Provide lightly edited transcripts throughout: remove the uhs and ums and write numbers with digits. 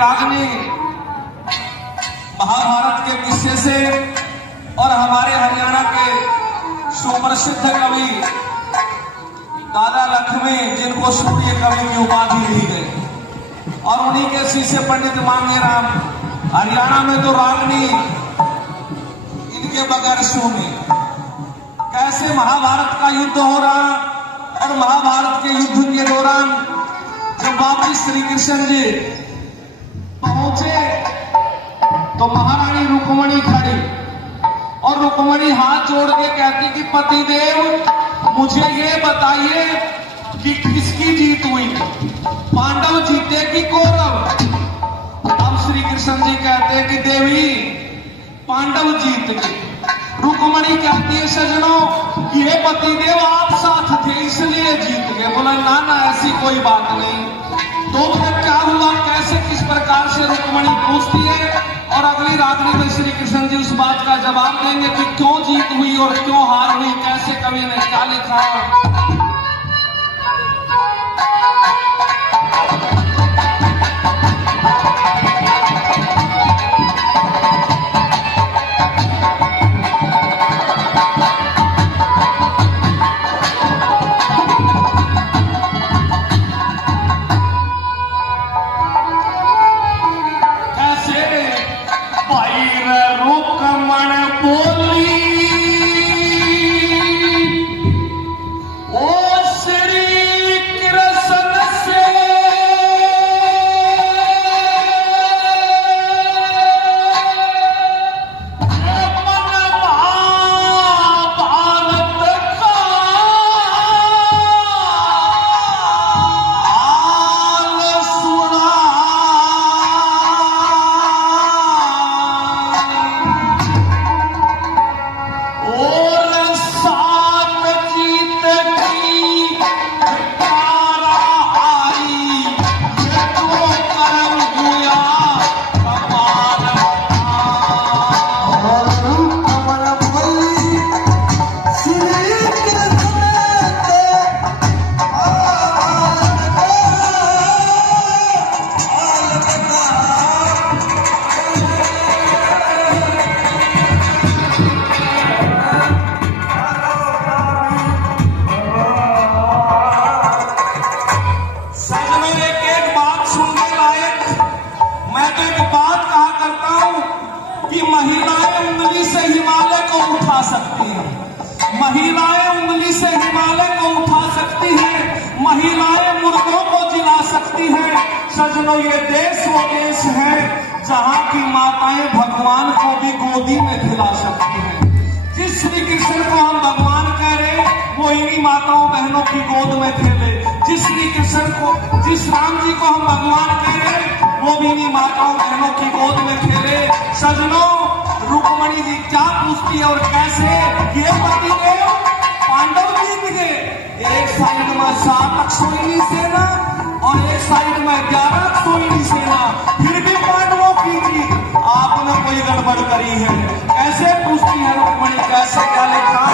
रागनी महाभारत के किस्से से और हमारे हरियाणा के सुप्रसिद्ध कवि दादा लक्ष्मी, जिनको सूर्य कवि की उपाधि दी गई, और उन्हीं के शिष्य पंडित मांगेराम। हरियाणा में तो रागनी इनके बगैर शून्य। कैसे महाभारत का युद्ध हो रहा, और महाभारत के युद्ध के दौरान जब वापस श्री कृष्ण जी पहुंचे तो महारानी रुक्मणी खड़ी, और रुक्मणी हाथ जोड़ के कहती कि पतिदेव मुझे ये बताइए कि किसकी जीत हुई, पांडव जीते कि कौरव। अब श्री कृष्ण जी कहते हैं कि देवी पांडव जीत गए। रुक्मणी कहती है सजनों कि हे पतिदेव आप साथ थे इसलिए जीत गए। बोला ना ना ऐसी कोई बात नहीं। तो फिर क्या हुआ, कैसे किस प्रकार से रुक्मणी पूछती है, और अगली रात्रि में श्री कृष्ण जी उस बात का जवाब देंगे कि क्यों जीत हुई और क्यों हार हुई, कैसे कवि ने क्या लिखा। महिलाएं उंगली से हिमालय को उठा सकती हैं, महिलाएं मुर्गों को जिला सकती हैं। सजनों ये देश वो देश है जहां की माताएं भगवान को भी गोदी में खिला सकती हैं। जिस श्री कृष्ण को हम भगवान कह रहे वो इन्हीं माताओं बहनों की गोद में खेले। जिस श्री कृष्ण को, जिस राम जी को हम भगवान कह रहे वो भी इन्हीं माताओं बहनों की गोद में खेले। सजनों रुक्मणी जी क्या पूछती है और कैसे, ये पतिदेव पांडव जीत गए। एक साइड में 7 अक्षोहिणी सेना और एक साइड में 11 अक्षोहिणी सेना, फिर भी पांडवों की जीत, आपने कोई गड़बड़ करी है। कैसे पूछती है रुक्मणी, कैसे क्या लिखा।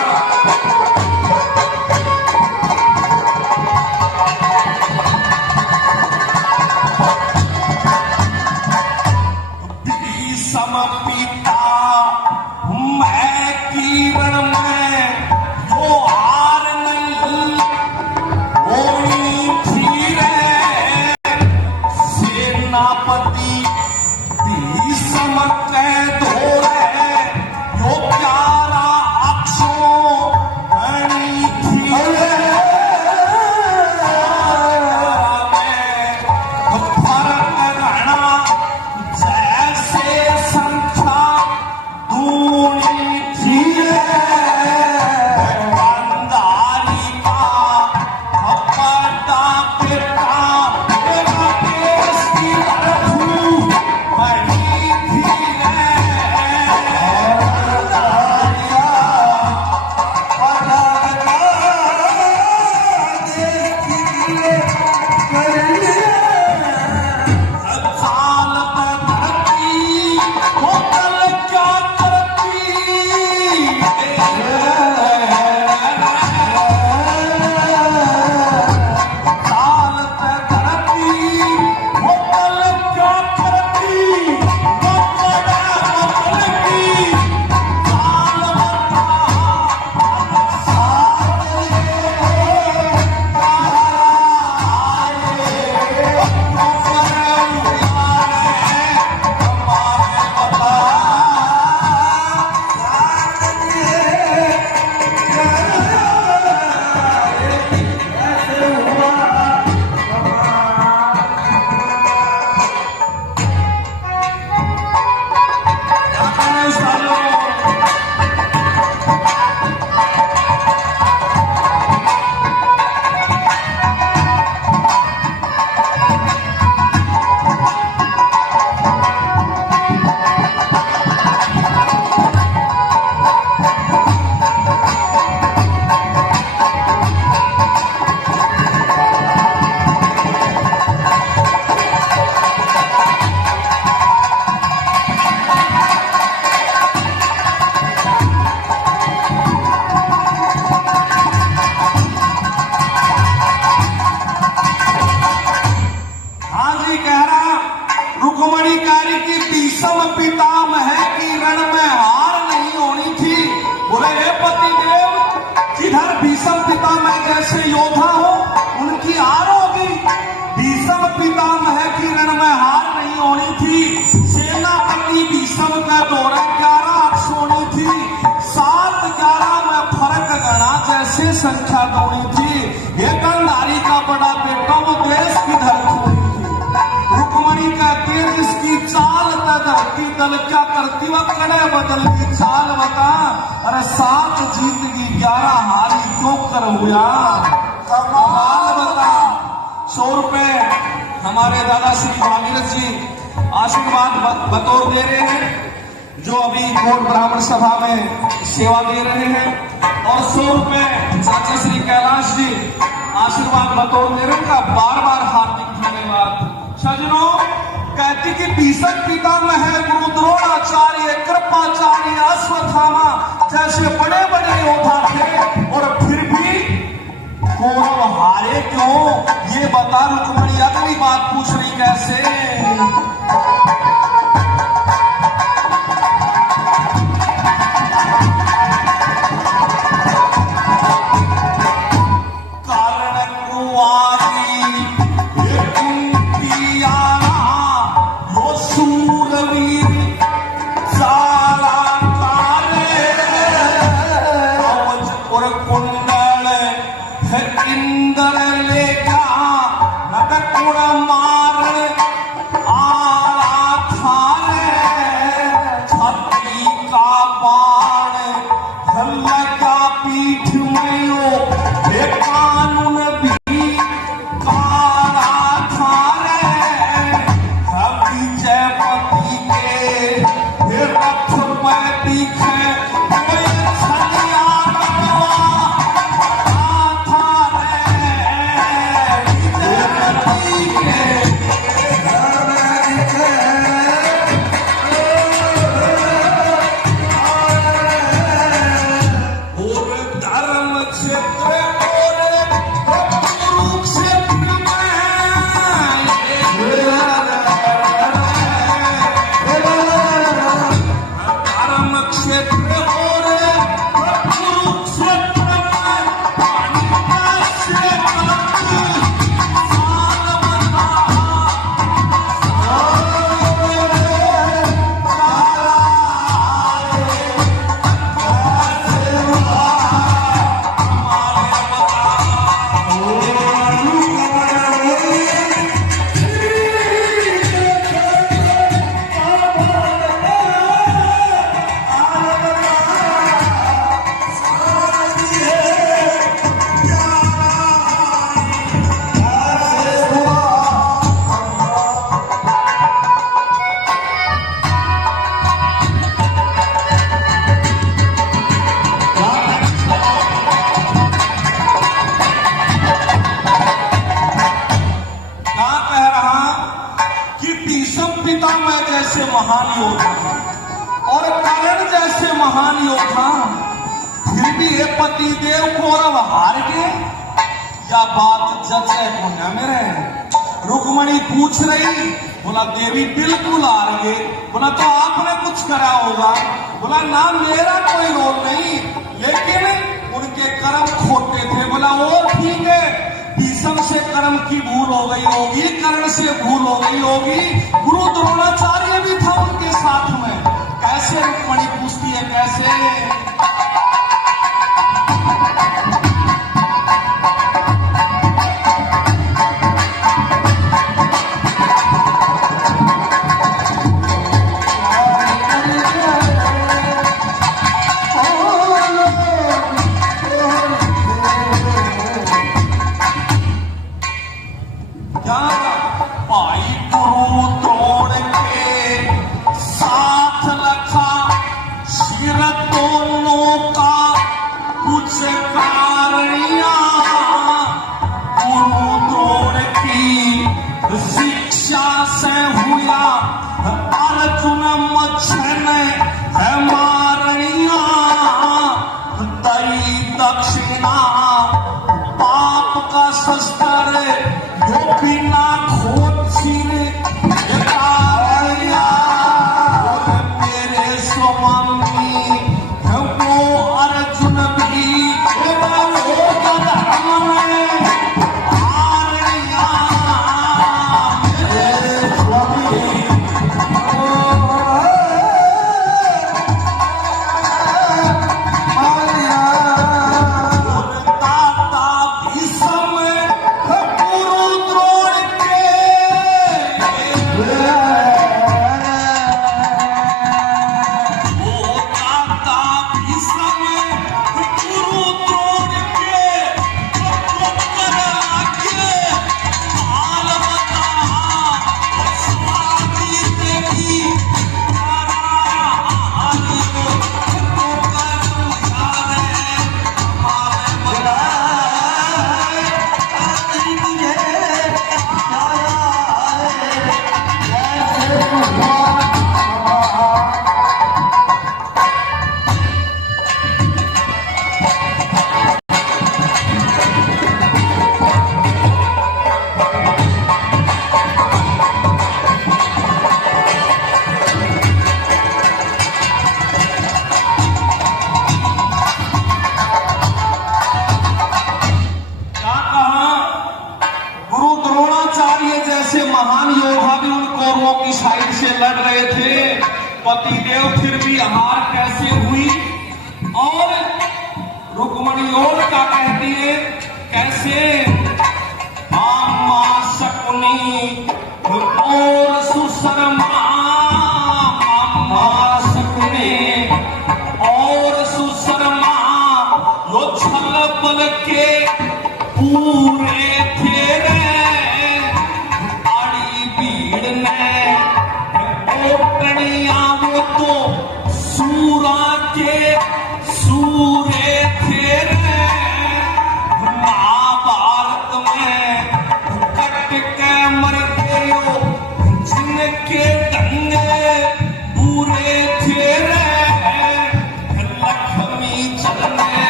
रुक्मणी कारी की भीषम पितामह की रण में हार नहीं होनी थी। बोले हे पतिदेव, किधर भीषम पितामह जैसे योद्धा हो उनकी हार होगी। भीषम पितामह की रण में हार नहीं होनी थी। सेनापति भीषम का दौरा 11 होनी थी। 7-11 में फर्क गणा जैसे संख्या दौड़ी थी। ये गंधारी का बड़ा बेटा वो देश किधर छोड़ी थी। रुक्मणी कहते हैं इसकी चाल धरती दल क्या करती वह कड़े बदल की चाल बता। अरे 7 जीत की 11 हारी क्यों कर हुआ कमाल बता। 100 रुपए हमारे दादा श्री भागीरथ जी आशीर्वाद बतौर दे रहे हैं, जो अभी कोट ब्राह्मण सभा में सेवा दे रहे हैं। और 100 रुपए चाचा श्री कैलाश जी आशीर्वाद बतौर दे रहे हैं। बार बार हार्दिक धन्यवाद। सजनों, कहती कि भीषम पितामह है गुरु द्रोणाचार्य, कृपाचार्य, अश्वत्थामा जैसे बड़े बड़े योद्धा थे और फिर भी कौरव हारे क्यों, ये बता। रुक्मणी अगली बात पूछ रही कैसे। महान योद्धा और कर्ण जैसे महान योद्धा, फिर भी ये पति देव कौरव हार गए, या बात जचे पुण्य मेरे। रुक्मणी पूछ रही, बोला देवी बिल्कुल हार गए। बोला तो आपने कुछ करा होगा। बोला ना मेरा कोई रोल नहीं, लेकिन उनके कर्म खोटे थे। बोला वो ठीक है, भीषम से कर्म की भूल हो गई होगी, कर्ण से भूल हो गई होगी, गुरु द्रोणाचार्य भी था उनके साथ में। कैसे रुक्मणी पूछती है कैसे। भाई गुरु द्रोण के पतिदेव फिर भी हार कैसे हुई, और रुक्मणी और क्या कहती है, कैसे मां शकुनी और सुशर्मा, मां शकुनी और सुशर्मा यो छल बल के पूरे थे रे, आड़ी भीड़ ने ओटनिया वो तो सूरा के सूरे थे रे, महाभारत में कट के मर गयो जिनके डंगे पूरे थे रे, लक्ष्मी चलने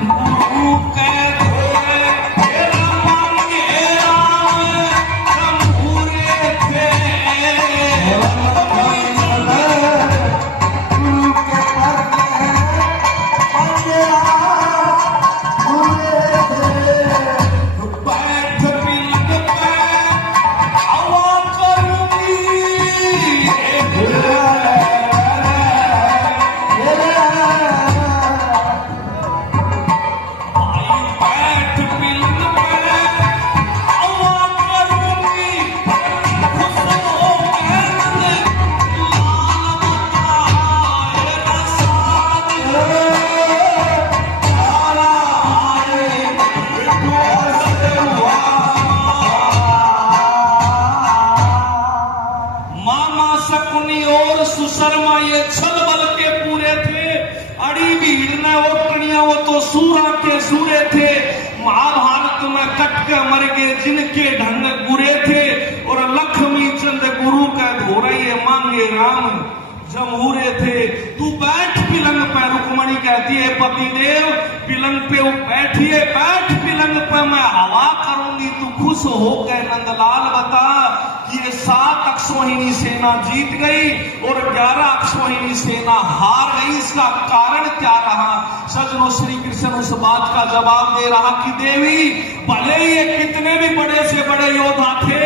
गुरु के धोए तेरा मांगे राम पूरे थे, बैठ पिलक पे हवा करूंगी, बैठ पिलक पे हवा करूंगी, खुश हो के लाल बताए साथ मामा शकुनी और सुशर्मा ये छल बल के पूरे थे, अड़ी भीड़ ने ओटनिया वो तो सूरा के सूरे थे, महाभारत में कट के मर गए जिनके ढंग बुरे थे, और लक्ष्मी चंद गुरु का धोरैये मांगे राम जमूरे थे। तू बैठ पिलंग पे, रुक्मणी कहती है पतिदेव पिलंग पे बैठिए, बैठ पिलंग पे मैं हवा करूंगी, तू खुश हो गए नंदलाल बता कि ये 7 अक्षोहिणी सेना जीत गई और 11 अक्षोहिणी सेना हार गई, इसका कारण क्या रहा। सजनों श्री कृष्ण उस बात का जवाब दे रहा कि देवी भले ये कितने भी बड़े से बड़े योद्धा थे,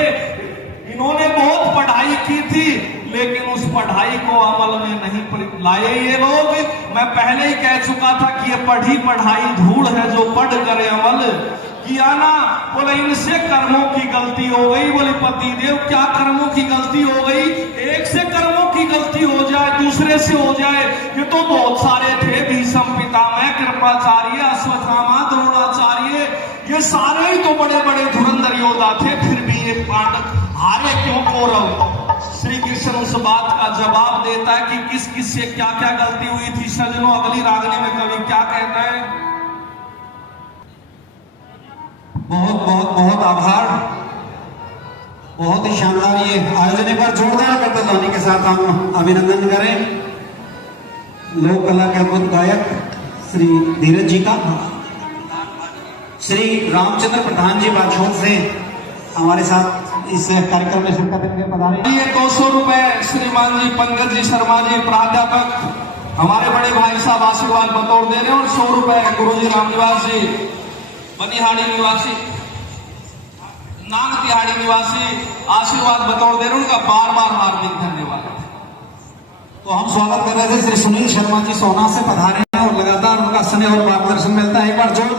इन्होंने बहुत पढ़ाई की थी, लेकिन उस पढ़ाई को अमल में नहीं लाए ये लोग। मैं पहले ही कह चुका था कि ये पढ़ी पढ़ाई धूल है, जो पढ़ करे अमल किया ना। बोले इनसे कर्मों की गलती हो गई। बोले पतिदेव क्या कर्मों की गलती हो गई? एक से कर्मों की गलती हो जाए, दूसरे से हो जाए, ये तो बहुत सारे थे, भीष्म पितामह, कृपाचार्य, अश्वत्थामा, द्रोणाचार्य, ये सारे ही तो बड़े बड़े धुरंधर योद्धा थे, फिर भी ये पांडव हारे क्यों कौरव। श्री कृष्ण उस बात का जवाब देता है कि किस किस से क्या क्या गलती हुई थी। सजनों अगली रागनी में कवि क्या कहता है? बहुत बहुत बहुत आभार, बहुत ही शानदार ये आयोजन। एक बार जोरदार करते ध्वनि के साथ हम अभिनंदन करें लोक कला के अद्भुत गायक श्री धीरज जी का। श्री रामचंद्र प्रधान जी बाछोल से हमारे साथ इस कार्यक्रम में शिरकत करके पधारे। ये 200 रुपए श्रीमान जी पंकज जी शर्मा जी प्राध्यापक हमारे बड़े भाई साहब आशीर्वाद बतौर दे रहे हैं, और 100 रुपए गुरु जी रामनिवास जी बनिहाड़ी निवासी, नांग तिहाड़ी निवासी आशीर्वाद बतौर दे रहे हैं, उनका बार बार हार्दिक धन्यवाद। तो हम स्वागत कर रहे थे श्री सुनील शर्मा जी सोना से पधारे हैं और लगातार उनका स्नेह और मार्गदर्शन मिलता है। एक बार जोर